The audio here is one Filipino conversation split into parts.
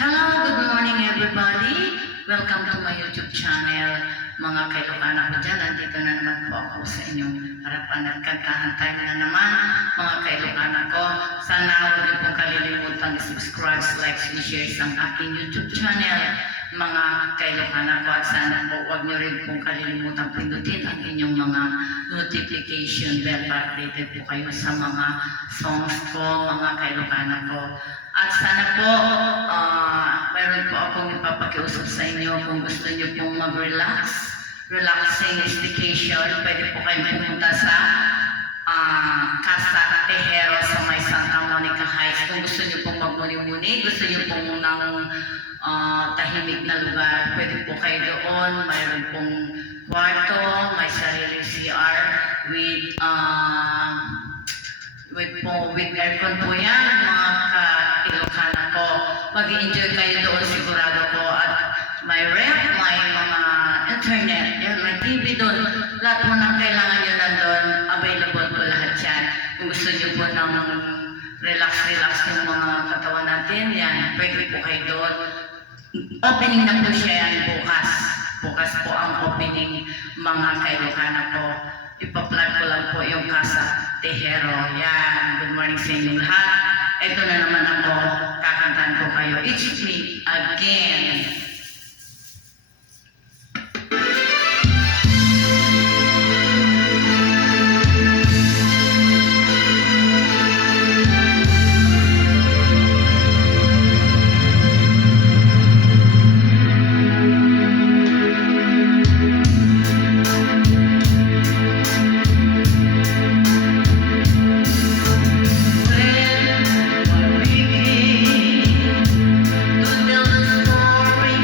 Hello, good morning everybody. Welcome to my YouTube channel. Mga kailokana ko dyan, nandito na naman po ako sa inyong harapan at kagkahantay na naman mga kailokana ko. Sana huwag niyo pong kalilimutan i-subscribe, like, and share sa aking YouTube channel mga kailokana ko. At sana po huwag niyo rin pong kalilimutan pindutin ang inyong mga notification bell para updated po kayo sa mga songs ko mga kailokana ko. At sana po, meron po akong ipapakiusap sa inyo kung gusto niyo pong mag-relax, relaxing staycation, pwede po kayong pumunta sa Casa Tejero sa may Santa Monica Heights. Kung gusto niyo pong magmuni-muni, gusto niyo pong ng tahimik na lugar, pwede po kayo doon. Mayroon pong kwarto, may sariling CR with aircon po yan, mga ka-Ilocana ko. Mag-i-enjoy kayo doon sigurado ko. At may rep, may mga internet, yan, may TV doon. Lahat po ng kailangan nyo nandun, available po lahat yan. Kung gusto nyo po ng relax yung mga katawan natin, yan, pwede po kayo doon. Opening na po siya yan bukas. Bukas po ang opening mga ka-Ilocana ko. Ipa-plug ko lang po yung Casa Tejero. Yan. Good morning sa inyong lahat. Ito na naman ako. Kakantahan ko kayo. It's me again. To tell the story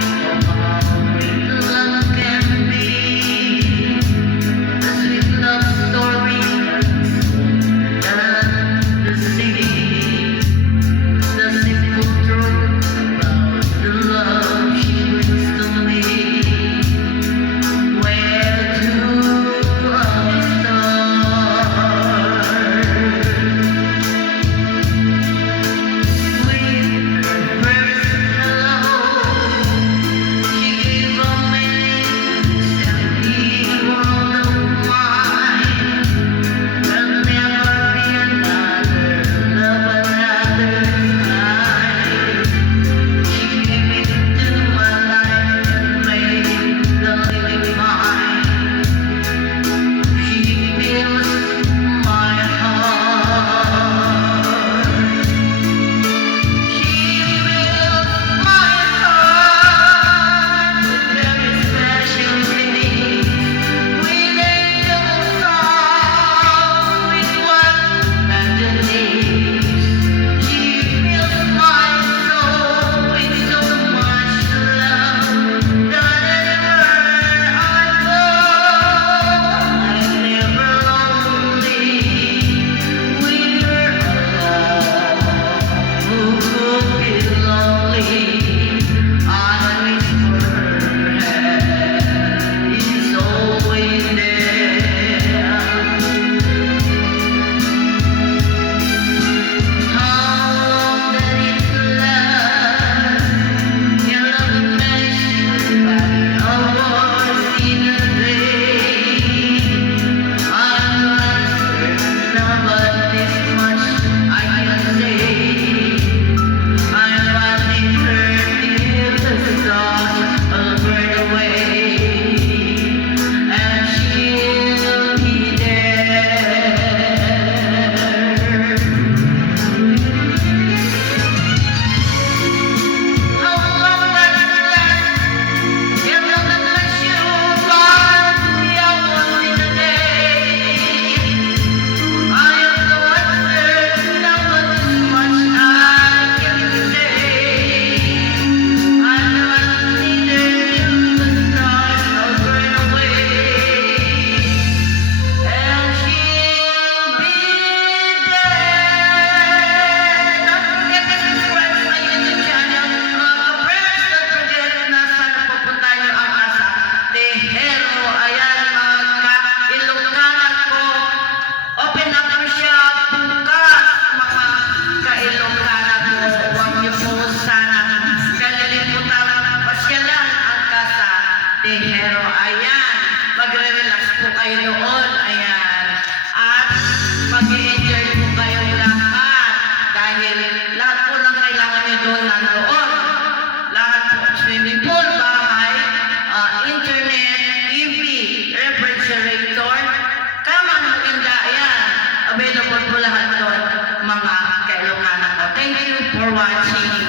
for watching